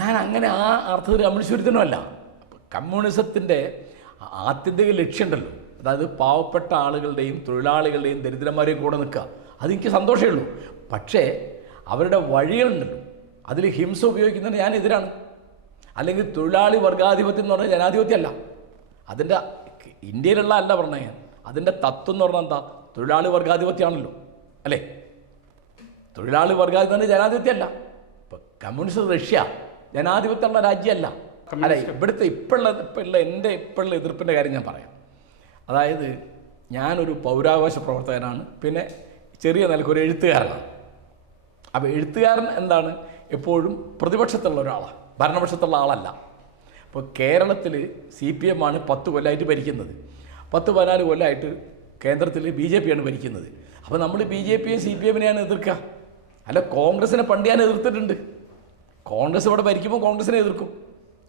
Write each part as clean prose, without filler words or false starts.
ഞാൻ അങ്ങനെ ആ അർത്ഥത്തിൽ കമ്മ്യൂണിസ്റ്റ് വിരുദ്ധനുമല്ല. കമ്മ്യൂണിസത്തിൻ്റെ ആത്യന്തിക ലക്ഷ്യമുണ്ടല്ലോ, അതായത് പാവപ്പെട്ട ആളുകളുടെയും തൊഴിലാളികളുടെയും ദരിദ്രന്മാരെയും കൂടെ നിൽക്കുക, അതെനിക്ക് സന്തോഷമേ ഉള്ളൂ. പക്ഷേ അവരുടെ വഴികളുണ്ടല്ലോ, അതിൽ ഹിംസ ഉപയോഗിക്കുന്നതിന് ഞാൻ എതിരാണ്. അല്ലെങ്കിൽ തൊഴിലാളി വർഗാധിപത്യം എന്ന് പറഞ്ഞാൽ ജനാധിപത്യമല്ല. അതിൻ്റെ ഇന്ത്യയിലുള്ള അല്ല പറഞ്ഞാൽ ഞാൻ, അതിൻ്റെ തത്വം എന്ന് പറഞ്ഞാൽ എന്താ? തൊഴിലാളി വർഗാധിപത്യമാണല്ലോ, അല്ലേ? തൊഴിലാളി വർഗാധിപത്യം ജനാധിപത്യമല്ല. ഇപ്പം കമ്മ്യൂണിസ്റ്റ് റഷ്യ ജനാധിപത്യമുള്ള രാജ്യമല്ല. അല്ല, ഇവിടുത്തെ ഇപ്പോഴുള്ള ഇപ്പോഴുള്ള എതിർപ്പിൻ്റെ കാര്യം ഞാൻ പറയാം. അതായത് ഞാനൊരു പൗരാവകാശ പ്രവർത്തകനാണ്, പിന്നെ ചെറിയ നിലക്കൊരു എഴുത്തുകാരനാണ്. അപ്പോൾ എഴുത്തുകാരൻ എന്താണ്? എപ്പോഴും പ്രതിപക്ഷത്തുള്ള ഒരാളാണ്, ഭരണപക്ഷത്തുള്ള ആളല്ല. ഇപ്പോൾ കേരളത്തിൽ CPM ആണ് 10 കൊല്ലമായിട്ട് ഭരിക്കുന്നത്. 10-14 കൊല്ലമായിട്ട് കേന്ദ്രത്തിൽ BJP ആണ് ഭരിക്കുന്നത്. അപ്പോൾ നമ്മൾ BJPയും CPMനെയാണ് എതിർക്കുക. അല്ല, കോൺഗ്രസിനെ പണ്ട് ഞാൻ എതിർത്തിട്ടുണ്ട്. കോൺഗ്രസ് ഇവിടെ ഭരിക്കുമ്പോൾ കോൺഗ്രസിനെ എതിർക്കും.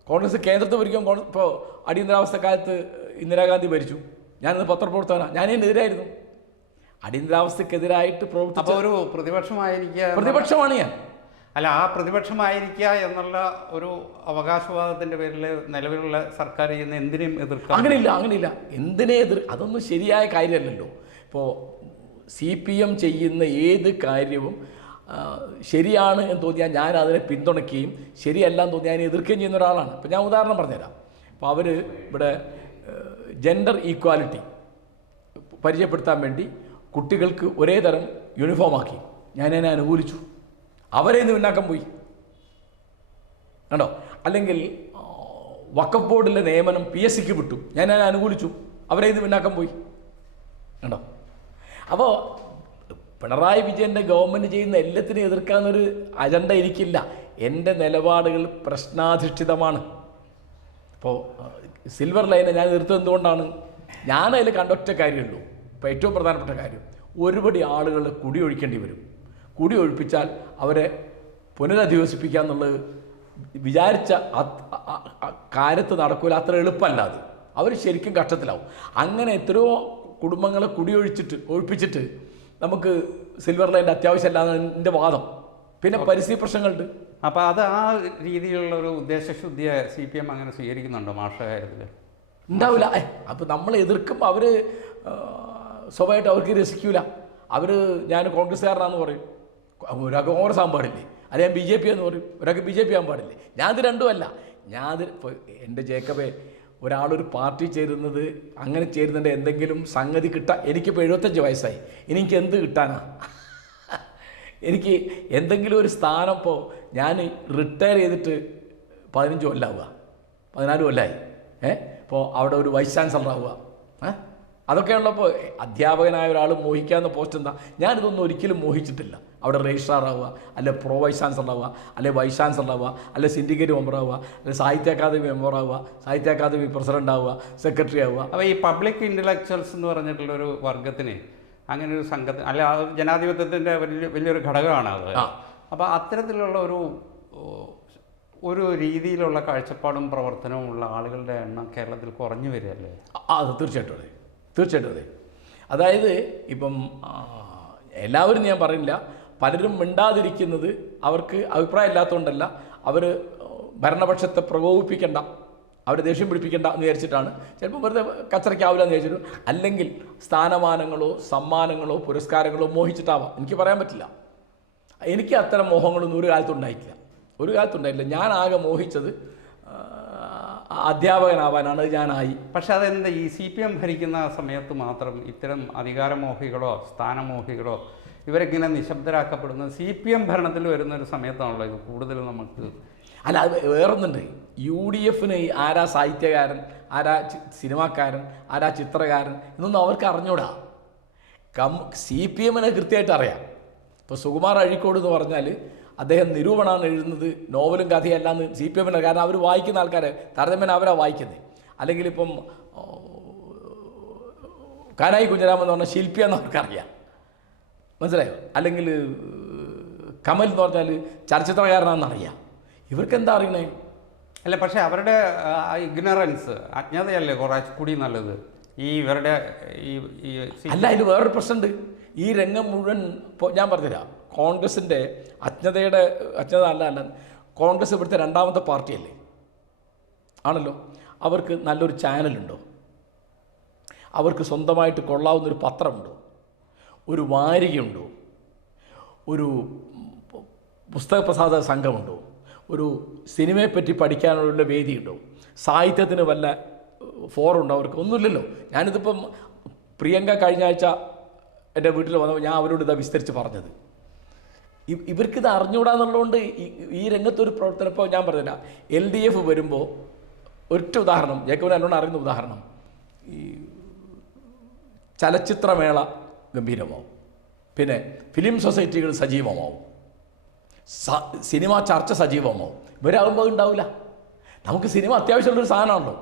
കോൺഗ്രസ് കേന്ദ്രത്തിൽ ഭരിക്കുമ്പോൾ ഇപ്പോൾ അടിയന്തരാവസ്ഥ കാലത്ത് ഇന്ദിരാഗാന്ധി ഭരിച്ചു, ഞാനിന്ന് പത്രപ്രവർത്തകനാണ്, ഞാനതിനെതിരായിരുന്നു. അടിയന്തരാവസ്ഥക്കെതിരായിട്ട് പ്രവർത്തിച്ച ഒരു പ്രതിപക്ഷമാണ് ഞാൻ. അല്ല, ആ പ്രതിപക്ഷമായിരിക്കുക എന്നുള്ള ഒരു അവകാശവാദത്തിൻ്റെ പേരിൽ നിലവിലുള്ള സർക്കാർ ചെയ്യുന്ന എന്തിനേയും എതിർക്കുക? അങ്ങനെയില്ല. എന്തിനെ അതൊന്നും ശരിയായ കാര്യമല്ലല്ലോ. ഇപ്പോൾ CPM ചെയ്യുന്ന ഏത് കാര്യവും ശരിയാണ് എന്ന് തോന്നിയാൽ ഞാൻ അതിനെ പിന്തുണയ്ക്കുകയും ശരിയല്ല എന്ന് തോന്നിയാൽ അതിനെ എതിർക്കുകയും ചെയ്യുന്ന ഒരാളാണ്. ഇപ്പോൾ ഞാൻ ഉദാഹരണം പറഞ്ഞുതരാം. അപ്പോൾ അവർ ഇവിടെ ജെൻഡർ ഈക്വാലിറ്റി പരിചയപ്പെടുത്താൻ വേണ്ടി കുട്ടികൾക്ക് ഒരേ തരം യൂണിഫോമാക്കി, ഞാനതിനെ അനുകൂലിച്ചു. അവരെ ഇന്ന് പിന്നാക്കം പോയി കണ്ടോ. അല്ലെങ്കിൽ വഖഫ് ബോർഡിലെ നിയമനം PSCക്ക് വിട്ടു, ഞാനതിനെ അനുകൂലിച്ചു. അവരെ ഇന്ന് പിന്നാക്കം പോയി കണ്ടോ. അപ്പോൾ പിണറായി വിജയൻ്റെ ഗവൺമെൻറ് ചെയ്യുന്ന എല്ലാത്തിനും എതിർക്കാവുന്നൊരു അജണ്ട എനിക്കില്ല. എൻ്റെ നിലപാടുകൾ പ്രശ്നാധിഷ്ഠിതമാണ്. ഇപ്പോൾ സിൽവർ ലൈനെ ഞാൻ എതിർത്തത് എന്തുകൊണ്ടാണ്? ഞാനതിൽ കണ്ടൊറ്റ കാര്യമുള്ളൂ. ഇപ്പോൾ ഏറ്റവും പ്രധാനപ്പെട്ട കാര്യം, ഒരുപടി ആളുകൾ കുടിയൊഴിക്കേണ്ടി വരും. കുടിയൊഴിപ്പിച്ചാൽ അവരെ പുനരധിവസിപ്പിക്കുക എന്നുള്ളത് വിചാരിച്ച കാര്യത്ത് നടക്കില്ല. അത്ര എളുപ്പമല്ല അത്. അവർ ശരിക്കും കഷ്ടത്തിലാവും. അങ്ങനെ എത്രയോ കുടുംബങ്ങളെ ഒഴിപ്പിച്ചിട്ട് നമുക്ക് സിൽവർ ലൈൻ്റെ അത്യാവശ്യമല്ലാന്നാണ് എൻ്റെ വാദം. പിന്നെ പരിസ്ഥിതി പ്രശ്നങ്ങളുണ്ട്. അപ്പോൾ അത് ആ രീതിയിലുള്ള ഒരു ഉദ്ദേശശുദ്ധിയ CPM അങ്ങനെ സ്വീകരിക്കുന്നുണ്ടോ മാഷ കാര്യത്തിൽ? ഉണ്ടാവില്ല. അപ്പോൾ നമ്മൾ എതിർക്കുമ്പോൾ അവർ സ്വാഭാവികമായിട്ട് അവർക്ക് രസിക്കൂല. അവർ ഞാൻ കോൺഗ്രസ്സുകാരനാണെന്ന് പറയും, ഒരാൾക്ക് കോൺഗ്രസ് ആകാൻ പാടില്ലേ, അല്ലെങ്കിൽ ഞാൻ BJP എന്ന് പറയും, ഒരാൾക്ക് BJP ആകാൻ പാടില്ലേ. ഞാനത് രണ്ടുമല്ല. ഇപ്പോൾ എൻ്റെ ജേക്കബേ, ഒരാളൊരു പാർട്ടി ചേരുന്നത്, അങ്ങനെ ചേരുന്നതിൻ്റെ എന്തെങ്കിലും സംഗതി കിട്ടാൻ, എനിക്കിപ്പോൾ 75 വയസ്സായി, എനിക്ക് എന്ത് കിട്ടാനാ? എനിക്ക് എന്തെങ്കിലും ഒരു സ്ഥാനം, ഇപ്പോൾ ഞാൻ റിട്ടയർ ചെയ്തിട്ട് 15 കൊല്ലമാവുക, 14 കൊല്ലമായി. ഇപ്പോൾ അവിടെ ഒരു വൈസ് ചാൻസലർ ആവുക, അതൊക്കെയുള്ളപ്പോൾ അധ്യാപകനായ ഒരാൾ മോഹിക്കാവുന്ന പോസ്റ്റ് എന്താ? ഞാനിതൊന്നും ഒരിക്കലും മോഹിച്ചിട്ടില്ല. അവിടെ രജിസ്ട്രാർ ആവുക, അല്ലെ പ്രോ വൈസ് ചാൻസലർ ആവുക, അല്ലെ വൈസ് ചാൻസലർ ആവുക, അല്ലെ സിൻഡിക്കേറ്റ് മെമ്പർ ആവുക, അല്ലെ സാഹിത്യ അക്കാദമി മെമ്പർ ആവുക, സാഹിത്യ അക്കാദമി പ്രസിഡന്റ് ആവുക, സെക്രട്ടറി ആവുക. അപ്പോൾ ഈ പബ്ലിക് ഇൻ്റലക്ച്വൽസ് എന്ന് പറഞ്ഞിട്ടുള്ളൊരു വർഗത്തിന്, അങ്ങനെ ഒരു സംഘത്തിന്, അല്ല ജനാധിപത്യത്തിൻ്റെ വലിയൊരു ഘടകമാണ് അത്. അപ്പോൾ അത്തരത്തിലുള്ള ഒരു രീതിയിലുള്ള കാഴ്ചപ്പാടും പ്രവർത്തനവും ഉള്ള ആളുകളുടെ എണ്ണം കേരളത്തിൽ കുറഞ്ഞു വരികയല്ലേ? അത് തീർച്ചയായിട്ടും അതെ. അതായത് ഇപ്പം എല്ലാവരും ഞാൻ പറയുന്നില്ല, പലരും മിണ്ടാതിരിക്കുന്നത് അവർക്ക് അഭിപ്രായം ഇല്ലാത്തതുകൊണ്ടല്ല, അവർ ഭരണപക്ഷത്തെ പ്രകോപിപ്പിക്കേണ്ട, അവർ ദേഷ്യം പിടിപ്പിക്കേണ്ട എന്ന് വിചാരിച്ചിട്ടാണ്. ചിലപ്പോൾ വെറുതെ കച്ചറയ്ക്കാവില്ല എന്ന് വിചാരിച്ചിട്ട്, അല്ലെങ്കിൽ സ്ഥാനമാനങ്ങളോ സമ്മാനങ്ങളോ പുരസ്കാരങ്ങളോ മോഹിച്ചിട്ടാവാം. എനിക്ക് പറയാൻ പറ്റില്ല. എനിക്ക് അത്തരം മോഹങ്ങളൊന്നും ഒരു കാലത്തുണ്ടായിട്ടില്ല. ഞാൻ ആകെ മോഹിച്ചത് അധ്യാപകനാവാനാണ്, ഞാനായി. പക്ഷെ അതെന്താ ഈ CPM ഭരിക്കുന്ന സമയത്ത് മാത്രം ഇത്തരം അധികാരമോഹികളോ സ്ഥാനമോഹികളോ ഇവരെങ്ങനെ നിശബ്ദരാക്കപ്പെടുന്നത്? CPM ഭരണത്തിൽ വരുന്നൊരു സമയത്താണല്ലോ ഇത് കൂടുതലും നമുക്ക്. അല്ല, അത് വേറൊന്നുണ്ട്. UDFന് ആരാ സാഹിത്യകാരൻ, ആരാ സിനിമാക്കാരൻ, ആരാ ചിത്രകാരൻ എന്നൊന്നും അവർക്ക് അറിഞ്ഞൂടാ. CPMനെ കൃത്യമായിട്ട് അറിയാം. ഇപ്പോൾ സുകുമാർ അഴീക്കോട് എന്ന് പറഞ്ഞാൽ അദ്ദേഹം നിരൂപണമാണ് എഴുതുന്നത്, നോവലും കഥയല്ലാന്ന് CPMന്. കാരണം അവർ വായിക്കുന്ന ആൾക്കാരെ താരതമ്യേന അവരാണ് വായിക്കുന്നത്. അല്ലെങ്കിൽ ഇപ്പം കാനായി കുഞ്ഞിരാമൻ എന്ന് പറഞ്ഞാൽ ശില്പിയാന്ന് അവർക്കറിയാം, മനസ്സിലായോ? അല്ലെങ്കിൽ കമൽ എന്ന് പറഞ്ഞാൽ ചലച്ചിത്രകാരനാണെന്നറിയാം. ഇവർക്കെന്താ അറിയണേ? അല്ല, പക്ഷേ അവരുടെ ഇഗ്നറൻസ്, അജ്ഞതയല്ലേ കുറച്ചുകൂടി നല്ലത് ഇവരുടെ അല്ല. അതിന് വേറൊരു പ്രശ്നമുണ്ട്. ഈ രംഗം മുഴുവൻ ഇപ്പോൾ ഞാൻ പറഞ്ഞുതരാം. കോൺഗ്രസിൻ്റെ അജ്ഞത അല്ല, കോൺഗ്രസ് ഇവിടുത്തെ രണ്ടാമത്തെ പാർട്ടിയല്ലേ, ആണല്ലോ. അവർക്ക് നല്ലൊരു ചാനലുണ്ടോ? അവർക്ക് സ്വന്തമായിട്ട് കൊള്ളാവുന്നൊരു പത്രമുണ്ടോ? ഒരു വാരികയുണ്ടോ? ഒരു പുസ്തക പ്രസാധക സംഘമുണ്ടോ? ഒരു സിനിമയെപ്പറ്റി പഠിക്കാനുള്ള വേദിയുണ്ടോ? സാഹിത്യത്തിന് വല്ല ഫോറം ഉണ്ടോ? അവർക്ക് ഒന്നുമില്ലല്ലോ. ഞാനിതിപ്പം പ്രിയങ്ക കഴിഞ്ഞ ആഴ്ച എൻ്റെ വീട്ടിൽ വന്നപ്പോൾ ഞാൻ അവരോട് ഇതാ വിസ്തരിച്ച് പറഞ്ഞത്. ഇവർക്കിത് അറിഞ്ഞുകൂടാന്നുള്ളതുകൊണ്ട് ഈ രംഗത്തൊരു പ്രവർത്തനം. ഇപ്പോൾ ഞാൻ പറഞ്ഞില്ല, LDF വരുമ്പോൾ ഒറ്റ ഉദാഹരണം, ജേക്കബിന് എന്നോട് അറിയുന്ന ഉദാഹരണം, ഈ ചലച്ചിത്രമേള ഗംഭീരമാവും, പിന്നെ ഫിലിം സൊസൈറ്റികൾ സജീവമാവും, സിനിമ ചർച്ച സജീവമാവും. ഇവരാകുമ്പോൾ ഉണ്ടാവില്ല. നമുക്ക് സിനിമ അത്യാവശ്യമുള്ളൊരു സാധനമാണല്ലോ,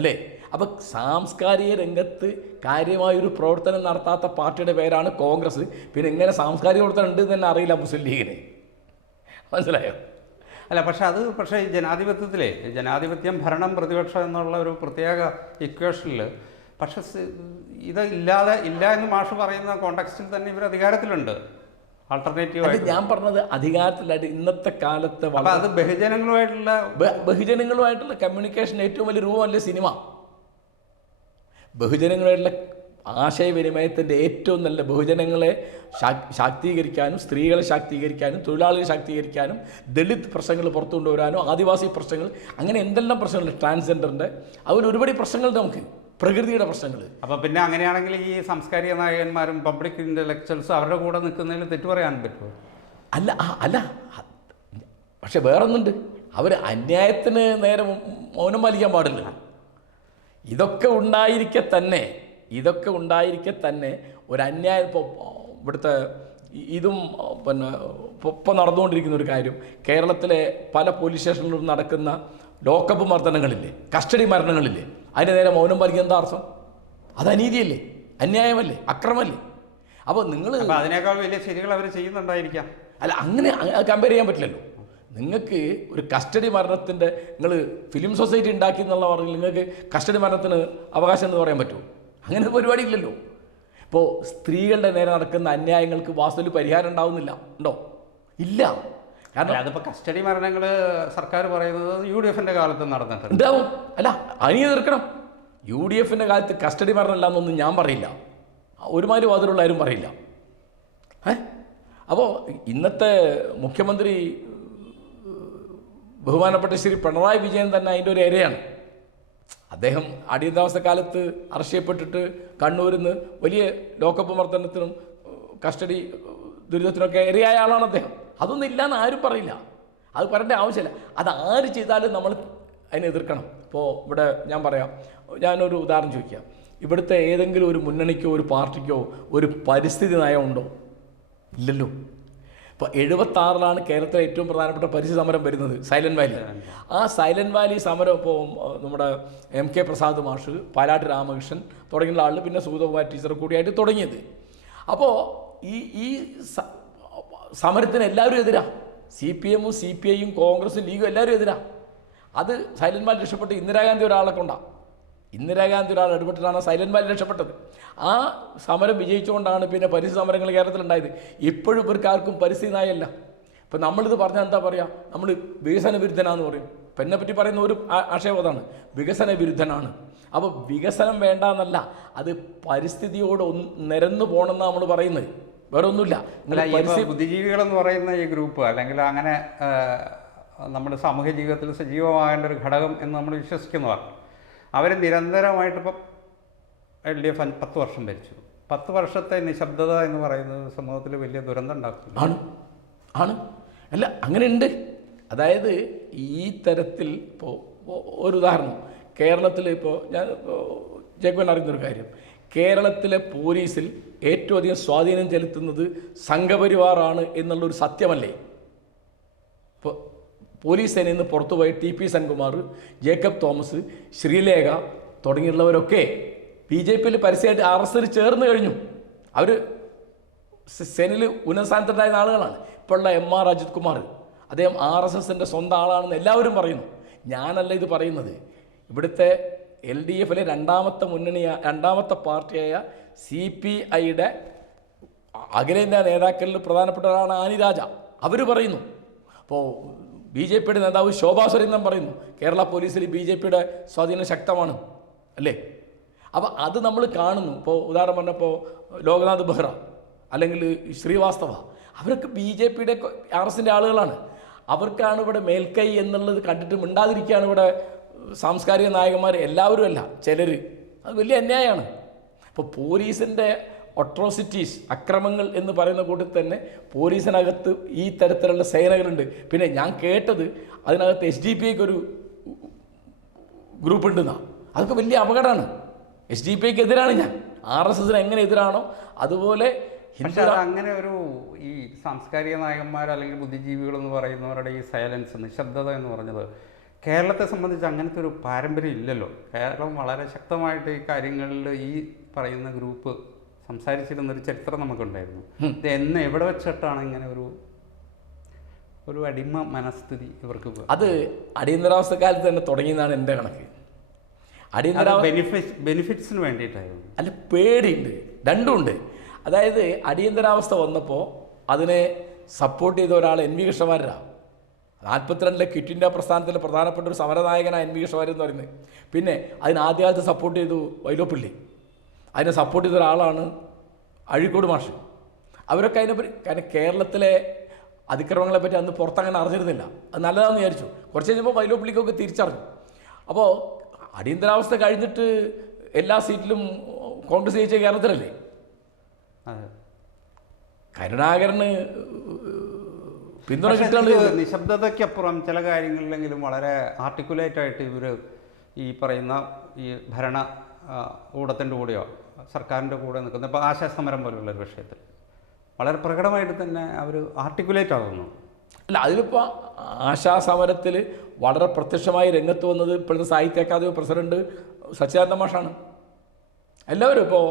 അല്ലേ? അപ്പോൾ സാംസ്കാരിക രംഗത്ത് കാര്യമായൊരു പ്രവർത്തനം നടത്താത്ത പാർട്ടിയുടെ പേരാണ് കോൺഗ്രസ്. പിന്നെ ഇങ്ങനെ സാംസ്കാരിക പ്രവർത്തനം ഉണ്ട് എന്ന് തന്നെ അറിയില്ല മുസ്ലിം ലീഗിന്. മനസ്സിലായോ? അല്ല, പക്ഷേ ഈ ജനാധിപത്യത്തിലെ ജനാധിപത്യം, ഭരണം, പ്രതിപക്ഷം എന്നുള്ള ഒരു പ്രത്യേക ഇക്വേഷനിൽ പക്ഷെ ഇത് ഇല്ല എന്ന് മാഷ് പറയുന്ന കോണ്ടെക്സ്റ്റിൽ തന്നെ ഇവർ അധികാരത്തിലുണ്ട്. ആൾട്ടർനേറ്റീവ് ഞാൻ പറഞ്ഞത് അധികാരത്തിലായിട്ട് ഇന്നത്തെ കാലത്തെ അത് ബഹുജനങ്ങളുമായിട്ടുള്ള കമ്മ്യൂണിക്കേഷൻ ഏറ്റവും വലിയ രൂപമല്ലേ സിനിമ. ബഹുജനങ്ങളുമായിട്ടുള്ള ആശയവിനിമയത്തിൻ്റെ ഏറ്റവും നല്ല, ബഹുജനങ്ങളെ ശാക്തീകരിക്കാനും സ്ത്രീകളെ ശാക്തീകരിക്കാനും തൊഴിലാളികളെ ശാക്തീകരിക്കാനും ദളിത് പ്രശ്നങ്ങൾ പുറത്തു കൊണ്ടുവരാനും ആദിവാസി പ്രശ്നങ്ങൾ, അങ്ങനെ എന്തെല്ലാം പ്രശ്നങ്ങളുണ്ട്, ട്രാൻസ്ജെൻഡറിൻ്റെ, അതുപോലെ ഒരുപാട് പ്രശ്നങ്ങളുണ്ട് നമുക്ക്, പ്രകൃതിയുടെ പ്രശ്നങ്ങൾ. അപ്പോൾ പിന്നെ അങ്ങനെയാണെങ്കിൽ ഈ സാംസ്കാരിക നായകന്മാരും പബ്ലിക് ഇൻ്റലക്ച്വൽസും അവരുടെ കൂടെ നിൽക്കുന്നതിൽ തെറ്റു പറയാൻ പറ്റുമോ? അല്ല പക്ഷെ വേറൊന്നുണ്ട്, അവർ അന്യായത്തിന് നേരെ മൗനം പാലിക്കാൻ പാടില്ല. ഇതൊക്കെ ഉണ്ടായിരിക്കെ തന്നെ ഒരു അന്യായം. ഇപ്പോൾ ഇവിടുത്തെ ഇതും പിന്നെ ഇപ്പോൾ നടന്നുകൊണ്ടിരിക്കുന്ന ഒരു കാര്യം, കേരളത്തിലെ പല പോലീസ് സ്റ്റേഷനിലും നടക്കുന്ന ലോക്കപ്പ് മർദ്ദനങ്ങളില്ലേ, കസ്റ്റഡി മരണങ്ങളില്ലേ, അതിൻ്റെ നേരെ മൗനം പാലിക്കാൻ എന്താ അർത്ഥം? അത് അനീതിയല്ലേ, അന്യായമല്ലേ, അക്രമല്ലേ? അപ്പോൾ നിങ്ങൾ അതിനേക്കാൾ വലിയ ശരികൾ അവർ ചെയ്യുന്നുണ്ടായിരിക്കാം. അല്ല, അങ്ങനെ കമ്പയർ ചെയ്യാൻ പറ്റില്ലല്ലോ. നിങ്ങൾക്ക് ഒരു കസ്റ്റഡി മരണത്തിൻ്റെ, നിങ്ങൾ ഫിലിം സൊസൈറ്റി ഉണ്ടാക്കി എന്നുള്ള പറഞ്ഞാൽ നിങ്ങൾക്ക് കസ്റ്റഡി മരണത്തിന് അവകാശം എന്ന് പറയാൻ പറ്റുമോ? അങ്ങനെ പരിപാടി ഇല്ലല്ലോ. ഇപ്പോൾ സ്ത്രീകളുടെ നേരെ നടക്കുന്ന അന്യായങ്ങൾക്ക് വാസ്തവത്തിൽ പരിഹാരം ഉണ്ടാവുന്നില്ല, ഉണ്ടോ? ഇല്ല. കാരണം അതിപ്പോൾ കസ്റ്റഡി മരണങ്ങൾ സർക്കാർ പറയുന്നത് UDF-ൻ്റെ കാലത്ത് നടന്നിട്ടുണ്ട്, ഉണ്ടാവും. അല്ല, അനി എതിർക്കണം. UDF-ൻ്റെ കാലത്ത് കസ്റ്റഡി മരണം ഇല്ല എന്നൊന്നും ഞാൻ പറയില്ല, ഒരുമാതിരി വാതിലുള്ള ആരും പറയില്ല. അപ്പോൾ ഇന്നത്തെ മുഖ്യമന്ത്രി ബഹുമാനപ്പെട്ട ശ്രീ പിണറായി വിജയൻ തന്നെ അതിൻ്റെ ഒരു ഇരയാണ്. അദ്ദേഹം അടിയന്തരാവസ്ഥ കാലത്ത് അറസ്റ്റ് ചെയ്യപ്പെട്ടിട്ട് കണ്ണൂരിൽ നിന്ന് വലിയ ലോക്കപ്പ് മർദ്ദനത്തിനും കസ്റ്റഡി ദുരിതത്തിനൊക്കെ ഇരയായ ആളാണ് അദ്ദേഹം. അതൊന്നും ഇല്ലയെന്ന് ആരും പറയില്ല, അത് പറയേണ്ട ആവശ്യമില്ല. അത് ആര് ചെയ്താലും നമ്മൾ അതിനെ എതിർക്കണം. ഇപ്പോൾ ഇവിടെ ഞാൻ പറയാം, ഞാനൊരു ഉദാഹരണം ചോദിക്കാം. ഇവിടുത്തെ ഏതെങ്കിലും ഒരു മുന്നണിക്കോ ഒരു പാർട്ടിക്കോ ഒരു പരിസ്ഥിതി നയമുണ്ടോ? ഇല്ലല്ലോ. ഇപ്പോൾ 76-ലാണ് കേരളത്തിലെ ഏറ്റവും പ്രധാനപ്പെട്ട പരിസ്ഥിതി സമരം വരുന്നത്, സൈലന്റ് വാലി. ആ സൈലന്റ് വാലി സമരം ഇപ്പോൾ നമ്മുടെ MK പ്രസാദ് മാഷ്, പാലാട്ട് രാമകൃഷ്ണൻ തുടങ്ങിയുള്ള ആളുകൾ, പിന്നെ സുഗതകുമാരി ടീച്ചർ കൂടിയായിട്ട് തുടങ്ങിയത്. അപ്പോൾ ഈ സമരത്തിന് എല്ലാവരും എതിരാണ്. CPM-ഉം CPI-യും കോൺഗ്രസും ലീഗും എല്ലാവരും എതിരാണ്. അത് സൈലന്റ് വാലി രക്ഷപ്പെട്ട് ഇന്ദിരാഗാന്ധി ഒരാളെ കൊണ്ടാണ്, ഇന്ദിരാഗാന്ധി ഒരാൾ ഇടപെട്ടിട്ടാണ് സൈലന്റ് വാലി രക്ഷപ്പെട്ടത്. ആ സമരം വിജയിച്ചുകൊണ്ടാണ് പിന്നെ പരിസ്ഥിതി സമരങ്ങൾ കേരളത്തിലുണ്ടായത്. ഇപ്പോഴും ഇവർക്ക് ആർക്കും പരിസ്ഥിതി നയമല്ല. ഇപ്പം നമ്മളിത് പറഞ്ഞാൽ എന്താ പറയുക, നമ്മൾ വികസന വിരുദ്ധനാന്ന് പറയും. ഇപ്പം എന്നെപ്പറ്റി പറയുന്ന ഒരു ആക്ഷേപതാണ്, വികസന വിരുദ്ധനാണ്. അപ്പോൾ വികസനം വേണ്ട എന്നല്ല, അത് പരിസ്ഥിതിയോട് നിരന്നു പോകണമെന്നാണ് നമ്മൾ പറയുന്നത്, വേറെ ഒന്നുമില്ല. ബുദ്ധിജീവികളെന്ന് പറയുന്ന ഈ ഗ്രൂപ്പ്, അല്ലെങ്കിൽ അങ്ങനെ നമ്മുടെ സാമൂഹ്യ ജീവിതത്തിൽ സജീവമാകേണ്ട ഒരു ഘടകം എന്ന് നമ്മൾ വിശ്വസിക്കുന്നതാണ്. അവർ നിരന്തരമായിട്ടിപ്പം LDF 10 വർഷം ഭരിച്ചു. 10 വർഷത്തെ നിശബ്ദത എന്ന് പറയുന്നത് സമൂഹത്തിൽ വലിയ ദുരന്തം ഉണ്ടാക്കും. ആണ് അല്ല, അങ്ങനെ ഉണ്ട്. അതായത് ഈ തരത്തിൽ ഇപ്പോൾ ഒരു ഉദാഹരണം, കേരളത്തിൽ ഇപ്പോൾ ഞാൻ ജേക്കബിൻ അറിയുന്നൊരു കാര്യം, കേരളത്തിലെ പോലീസിൽ ഏറ്റവും അധികം സ്വാധീനം ചെലുത്തുന്നത് സംഘപരിവാറാണ് എന്നുള്ളൊരു സത്യമല്ലേ? ഇപ്പോൾ പോലീസ് സേനയിൽ നിന്ന് പുറത്തുപോയ TP സെൻകുമാർ, ജേക്കബ് തോമസ്, ശ്രീലേഖ തുടങ്ങിയുള്ളവരൊക്കെ BJP-യിൽ പരസ്യമായിട്ട് RSS ചേർന്ന് കഴിഞ്ഞു. അവർ സേനയിൽ ഉന്നതസ്ഥാനത്തുണ്ടായിരുന്ന ആളുകളാണ്. ഇപ്പോഴുള്ള MR അജിത് കുമാർ, അദ്ദേഹം RSSൻ്റെ സ്വന്തം ആളാണെന്ന് എല്ലാവരും പറയുന്നു. ഞാനല്ല ഇത് പറയുന്നത്. ഇവിടുത്തെ LDF-ലെ രണ്ടാമത്തെ പാർട്ടിയായ CPI-യുടെ അഖിലേന്ത്യാ നേതാക്കളിൽ പ്രധാനപ്പെട്ട ഒരാളാണ് ആനി രാജ. അവർ പറയുന്നു. അപ്പോൾ BJP നേതാവ് ശോഭാ സുരേന്ദ്രൻ പറയുന്നു കേരള പോലീസിൽ BJP സ്വാധീനം ശക്തമാണ് അല്ലേ. അപ്പോൾ അത് നമ്മൾ കാണുന്നു. ഇപ്പോൾ ഉദാഹരണം പറഞ്ഞപ്പോൾ ലോക്നാഥ് ബെഹ്റ അല്ലെങ്കിൽ ശ്രീവാസ്തവ, അവരൊക്കെ BJP RSൻ്റെ ആളുകളാണ്. അവർക്കാണ് ഇവിടെ മേൽക്കൈ എന്നുള്ളത് കണ്ടിട്ട് മിണ്ടാതിരിക്കുകയാണ് ഇവിടെ സാംസ്കാരിക നായകന്മാർ എല്ലാവരും അല്ല, ചിലർ. അത് വലിയ അന്യായമാണ്. അപ്പോൾ പോലീസിൻ്റെ ഒട്രോസിറ്റീസ്, അക്രമങ്ങൾ എന്ന് പറയുന്ന കൂട്ടത്തിൽ തന്നെ പോലീസിനകത്ത് ഈ തരത്തിലുള്ള സേനകളുണ്ട്. പിന്നെ ഞാൻ കേട്ടത് അതിനകത്ത് SDPIക്ക് ഒരു ഗ്രൂപ്പ് ഉണ്ടെന്നാണ്. അതൊക്കെ വലിയ അപകടമാണ്. SDPIക്ക് എതിരാണ് ഞാൻ. RSSന് എങ്ങനെ എതിരാണോ അതുപോലെ പക്ഷേ അങ്ങനെ ഒരു ഈ സാംസ്കാരിക നായകന്മാർ അല്ലെങ്കിൽ ബുദ്ധിജീവികൾ എന്ന് പറയുന്നവരുടെ ഈ സൈലൻസ്, നിശബ്ദത എന്ന് പറഞ്ഞത് കേരളത്തെ സംബന്ധിച്ച് അങ്ങനത്തെ ഒരു പാരമ്പര്യം ഇല്ലല്ലോ. കേരളം വളരെ ശക്തമായിട്ട് ഈ കാര്യങ്ങളിൽ ഈ പറയുന്ന ഗ്രൂപ്പ് സംസാരിച്ചിരുന്നൊരു ചരിത്രം നമുക്കുണ്ടായിരുന്നു. ഇത് എവിടെ വെച്ചിട്ടാണ് ഇങ്ങനെ ഒരു അടിമ മനസ്ഥിതി ഇവർക്ക്? അത് അടിയന്തരാവസ്ഥ കാലത്ത് തന്നെ തുടങ്ങിയെന്നാണ് എൻ്റെ കണക്ക്. ബെനിഫിറ്റ്സിന് വേണ്ടിയിട്ടായിരുന്നു. അല്ല, പേടിയുണ്ട്, രണ്ടുമുണ്ട്. അതായത് അടിയന്തരാവസ്ഥ വന്നപ്പോൾ അതിനെ സപ്പോർട്ട് ചെയ്ത ഒരാൾ NV കൃഷ്ണവാര്യരാണ്. 42-ലെ ക്വിറ്റ് ഇന്ത്യ പ്രസ്ഥാനത്തിലെ പ്രധാനപ്പെട്ട ഒരു സമരനായകനാണ് NV കൃഷ്ണവാര്യർ എന്ന് പറയുന്നത്. പിന്നെ അതിന് ആദ്യകാലത്ത് സപ്പോർട്ട് ചെയ്തു വൈലോപ്പിള്ളി. അതിനെ സപ്പോർട്ട് ചെയ്ത ഒരാളാണ് അഴീക്കോട് മാഷ്. അവരൊക്കെ അതിനെപ്പറ്റി, കാരണം കേരളത്തിലെ അതിക്രമങ്ങളെപ്പറ്റി അന്ന് പുറത്തങ്ങനെ അറിഞ്ഞിരുന്നില്ല. അത് നല്ലതാണെന്ന് വിചാരിച്ചു. കുറച്ച് കഴിഞ്ഞപ്പോൾ വൈലോപ്പിള്ളിക്കൊക്കെ തിരിച്ചറിഞ്ഞു. അപ്പോൾ അടിയന്തരാവസ്ഥ കഴിഞ്ഞിട്ട് എല്ലാ സീറ്റിലും കോൺഗ്രസ് ജയിച്ച കേരളത്തിലല്ലേ. കരുണാകരന് പിന്തുണ കിട്ടുന്നത് നിശബ്ദതയ്ക്കപ്പുറം ചില കാര്യങ്ങളിലെങ്കിലും വളരെ ആർട്ടിക്കുലേറ്റായിട്ട് ഇവർ ഈ പറയുന്ന ഈ ഭരണ കൂടത്തിൻ്റെ കൂടെയോ സർക്കാരിൻ്റെ കൂടെ നിൽക്കുന്ന, ഇപ്പോൾ ആശാസമരം പോലുള്ളൊരു വിഷയത്തിൽ വളരെ പ്രകടമായിട്ട് തന്നെ അവർ ആർട്ടിക്കുലേറ്റ് ആകുന്നു. അല്ല, അതിലിപ്പോൾ ആശാസമരത്തിൽ വളരെ പ്രത്യക്ഷമായി രംഗത്ത് വന്നത് ഇപ്പോഴത്തെ സാഹിത്യ അക്കാദമി പ്രസിഡന്റ് സച്ചിദാനന്ദ മാഷാണ്. എല്ലാവരും ഇപ്പോൾ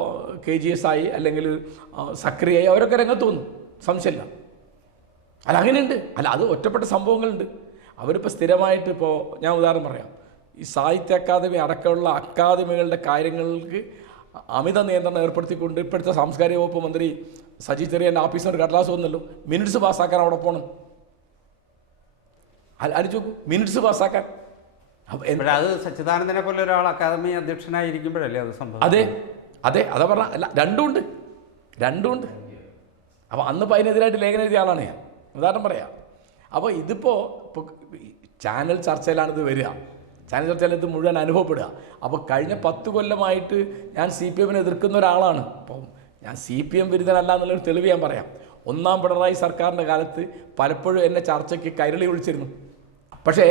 KGS ആയി അല്ലെങ്കിൽ സക്രിയായി അവരൊക്കെ രംഗത്ത് വന്നു, സംശയമില്ല. അല്ല, അങ്ങനെയുണ്ട്. അല്ല, അത് ഒറ്റപ്പെട്ട സംഭവങ്ങളുണ്ട്. അവരിപ്പോൾ സ്ഥിരമായിട്ട്, ഇപ്പോൾ ഞാൻ ഉദാഹരണം പറയാം, ഈ സാഹിത്യ അക്കാദമി അടക്കമുള്ള അക്കാദമികളുടെ കാര്യങ്ങൾക്ക് അമിത നിയന്ത്രണം ഏർപ്പെടുത്തിക്കൊണ്ട് ഇപ്പോഴത്തെ സാംസ്കാരിക വകുപ്പ് മന്ത്രി സജി ചെറിയൻ്റെ ഓഫീസിന് ഒരു കടലാസ് വന്നല്ലോ, മിനിറ്റ്സ് പാസ്സാക്കാൻ അവിടെ പോകണം. അടിച്ചു നോക്കൂ, മിനിറ്റ്സ് പാസ്സാക്കാൻ. അത് സച്ചിദാനന്ദനെ പോലെ ഒരാൾ അക്കാദമി അധ്യക്ഷനായിരിക്കുമ്പോഴല്ലേ അത് സംഭവം? അതെ, അതാ പറഞ്ഞ. അല്ല, രണ്ടുമുണ്ട്. അപ്പോൾ അന്ന് ഇപ്പോൾ അതിനെതിരായിട്ട് ലേഖനം എഴുതിയ ആളാണ് ഞാൻ, ഉദാഹരണം പറയാം. അപ്പോൾ ഇപ്പോൾ ചാനൽ ചർച്ചയിലാണിത് വരിക. ചാനൽ ചർച്ചയിൽ ഇത് മുഴുവൻ അനുഭവപ്പെടുക. അപ്പോൾ കഴിഞ്ഞ 10 കൊല്ലമായിട്ട് ഞാൻ CPMനെ എതിർക്കുന്ന ഒരാളാണ്. അപ്പം ഞാൻ CPM വിരുദ്ധനല്ല എന്നുള്ളൊരു തെളിവ് ഞാൻ പറയാം. 1-ാം പിണറായി സർക്കാരിൻ്റെ കാലത്ത് പലപ്പോഴും എന്നെ ചർച്ചയ്ക്ക് കൈരളി വിളിച്ചിരുന്നു. പക്ഷേ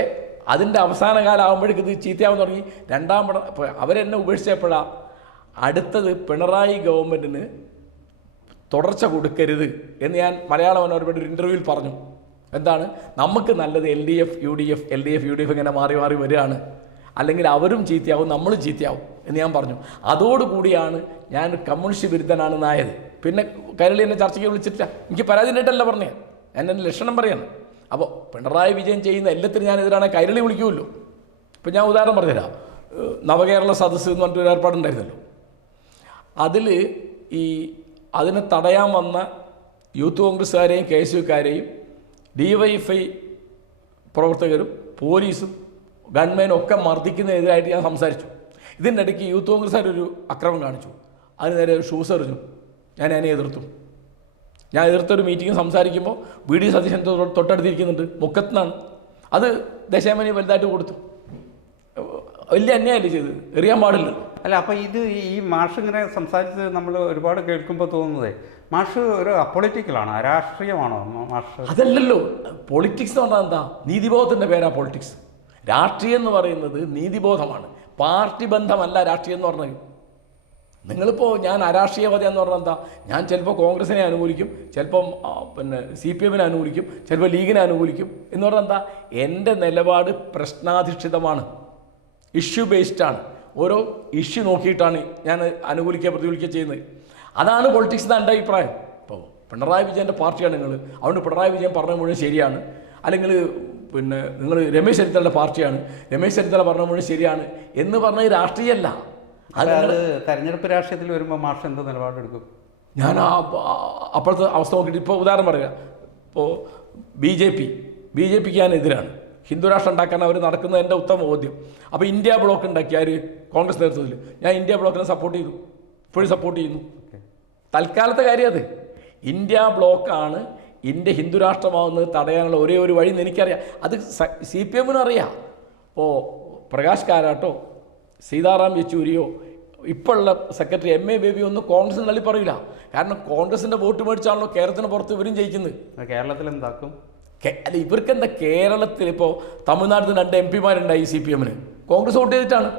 അതിൻ്റെ അവസാന കാലം ആകുമ്പോഴേക്കും ഇത് ചീത്തയാവാൻ തുടങ്ങി. 2-ാം അവരെന്നെ ഉപേക്ഷിച്ചപ്പോഴാണ് അടുത്തത് പിണറായി ഗവൺമെൻറ്റിന് തുടർച്ച കൊടുക്കരുത് എന്ന് ഞാൻ മലയാള മനോരമയുടെ ഒരു ഇൻ്റർവ്യൂവിൽ പറഞ്ഞു. എന്താണ്, നമുക്ക് നല്ലത് LDF UDF ഇങ്ങനെ മാറി മാറി വരികയാണ്, അല്ലെങ്കിൽ അവരും ചീത്തയാവും നമ്മളും ചീത്തയാവും എന്ന് ഞാൻ പറഞ്ഞു. അതോടുകൂടിയാണ് ഞാൻ കമ്മ്യൂണിസ്റ്റ് വിരുദ്ധനാണെന്നായത്. പിന്നെ കൈരളി എന്നെ ചർച്ചയ്ക്ക് വിളിച്ചിട്ടില്ല, എനിക്ക് പരാതി ഉണ്ടായിട്ടല്ല പറഞ്ഞത്, ഞാൻ എൻ്റെ ലക്ഷണം പറയാണ്. അപ്പോൾ പിണറായി വിജയൻ ചെയ്യുന്ന എല്ലാത്തിനും ഞാൻ എതിരാണ്, കൈരളി വിളിക്കുമല്ലോ. ഇപ്പം ഞാൻ ഉദാഹരണം പറഞ്ഞുതരാം. നവകേരള സദസ്സ് എന്ന് പറഞ്ഞിട്ടൊരു ഏർപ്പാടുണ്ടായിരുന്നല്ലോ. അതിൽ അതിനെ തടയാൻ വന്ന യൂത്ത് കോൺഗ്രസ്സുകാരെയും KSUക്കാരെയും DYFI പ്രവർത്തകരും പോലീസും ഗവൺമെൻറ്റും ഒക്കെ മർദ്ദിക്കുന്നതിനെതിരായിട്ട് ഞാൻ സംസാരിച്ചു. ഇതിൻ്റെ ഇടയ്ക്ക് യൂത്ത് കോൺഗ്രസ്സുകാരൊരു അക്രമം കാണിച്ചു, അതിന് നേരെ ഷൂസ് എറിഞ്ഞു. ഞാൻ അതിനെ എതിർത്തു. ഞാൻ എതിർത്തൊരു മീറ്റിംഗ് സംസാരിക്കുമ്പോൾ VD സതീശൻ തൊട്ടടുത്തിരിക്കുന്നുണ്ട്, മുക്കത്തുനിന്നാണ്. അത് ദശാമനി വലുതായിട്ട് കൊടുത്തു. വലിയ അന്യായമല്ലേ ചെയ്ത്, എറിയാൻ പാടില്ല. അല്ല, അപ്പോൾ ഈ മാഷ് ഇങ്ങനെ സംസാരിച്ച് നമ്മൾ ഒരുപാട് കേൾക്കുമ്പോൾ തോന്നുന്നത് മാഷ് ഒരു അപൊളിറ്റിക്കലാണോ, അരാഷ്ട്രീയമാണോ മാഷ്? അതല്ലല്ലോ. പൊളിറ്റിക്സ് എന്ന് പറഞ്ഞാൽ എന്താ? നീതിബോധത്തിൻ്റെ പേരാ പൊളിറ്റിക്സ്. രാഷ്ട്രീയം എന്ന് പറയുന്നത് നീതിബോധമാണ്, പാർട്ടി ബന്ധമല്ല രാഷ്ട്രീയം എന്ന് പറഞ്ഞത്. നിങ്ങളിപ്പോൾ ഞാൻ അരാഷ്ട്രീയവാദി എന്ന് പറഞ്ഞാൽ എന്താ? ഞാൻ ചിലപ്പോൾ കോൺഗ്രസിനെ അനുകൂലിക്കും, ചിലപ്പം CPMനെ അനുകൂലിക്കും, ചിലപ്പോൾ ലീഗിനെ അനുകൂലിക്കും എന്ന് പറഞ്ഞാൽ എന്താ? എൻ്റെ നിലപാട് പ്രശ്നാധിഷ്ഠിതമാണ്, ഇഷ്യൂ ബേസ്ഡാണ്. ഓരോ ഇഷ്യൂ നോക്കിയിട്ടാണ് ഞാൻ അനുകൂലിക്കുക പ്രതികൂലിക്കുക ചെയ്യുന്നത്. അതാണ് പൊളിറ്റിക്സ് എന്നാണ് എൻ്റെ അഭിപ്രായം. ഇപ്പോൾ പിണറായി വിജയൻ്റെ പാർട്ടിയാണ് നിങ്ങൾ, അതുകൊണ്ട് പിണറായി വിജയൻ പറഞ്ഞ മുഴുവൻ ശരിയാണ്. അല്ലെങ്കിൽ നിങ്ങൾ രമേശ് ചെന്നിത്തലയുടെ പാർട്ടിയാണ്, രമേശ് ചെന്നിത്തല പറഞ്ഞ മുഴുവൻ ശരിയാണ് എന്ന് പറഞ്ഞത് രാഷ്ട്രീയമല്ല. അത് തെരഞ്ഞെടുപ്പ് രാഷ്ട്രീയത്തിൽ വരുമ്പോൾ മാഷ് എന്ത് നിലപാടെടുക്കും? ഞാൻ അപ്പോഴത്തെ അവസ്ഥ നോക്കിയിട്ട് ഇപ്പോൾ ഉദാഹരണം പറയുക. ഇപ്പോൾ BJP BJP ക്ക് ഞാൻ എതിരാണ്. ഹിന്ദു രാഷ്ട്രം ഉണ്ടാക്കാൻ അവർ നടക്കുന്നത് എൻ്റെ ഉത്തമ ബോധ്യം. അപ്പോൾ ഇന്ത്യ ബ്ലോക്ക് ഉണ്ടാക്കി ആര്? കോൺഗ്രസ് നേതൃത്വത്തിൽ. ഞാൻ ഇന്ത്യ ബ്ലോക്കിനെ സപ്പോർട്ട് ചെയ്തു, ഇപ്പോഴും സപ്പോർട്ട് ചെയ്യുന്നു. തൽക്കാലത്തെ കാര്യം അത്. ഇന്ത്യ ബ്ലോക്കാണ് ഇന്ത്യ ഹിന്ദു രാഷ്ട്രമാവുന്നത് തടയാനുള്ള ഒരേ ഒരു വഴി എന്ന് എനിക്കറിയാം. അത് CPM അറിയാം. ഇപ്പോൾ പ്രകാശ് കാരാട്ടോ, സീതാറാം യെച്ചൂരിയോ, ഇപ്പോഴുള്ള സെക്രട്ടറി MA ബേബി ഒന്നും കോൺഗ്രസിന് തള്ളി പറയില്ല. കാരണം കോൺഗ്രസിൻ്റെ വോട്ട് മേടിച്ചാണല്ലോ കേരളത്തിന് പുറത്ത് ഇവരും ജയിക്കുന്നത്. കേരളത്തിൽ എന്താക്കും? അല്ല, ഇവർക്കെന്താ കേരളത്തിൽ ഇപ്പോൾ തമിഴ്നാട്ടിൽ 2 MP CPM-ന് കോൺഗ്രസ് വോട്ട് ചെയ്തിട്ടാണ്.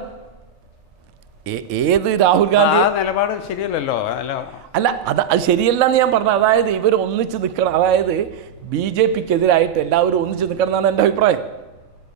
ഏത് രാഹുൽ ഗാന്ധി നിലപാട് ശരിയല്ലല്ലോ. അല്ല, അത് ശരിയല്ല എന്ന് ഞാൻ പറഞ്ഞു. അതായത് ഇവർ ഒന്നിച്ച് നിൽക്കണം. അതായത് BJP ക്കെതിരായിട്ട് എല്ലാവരും ഒന്നിച്ച് നിൽക്കണം എന്നാണ് എൻ്റെ അഭിപ്രായം.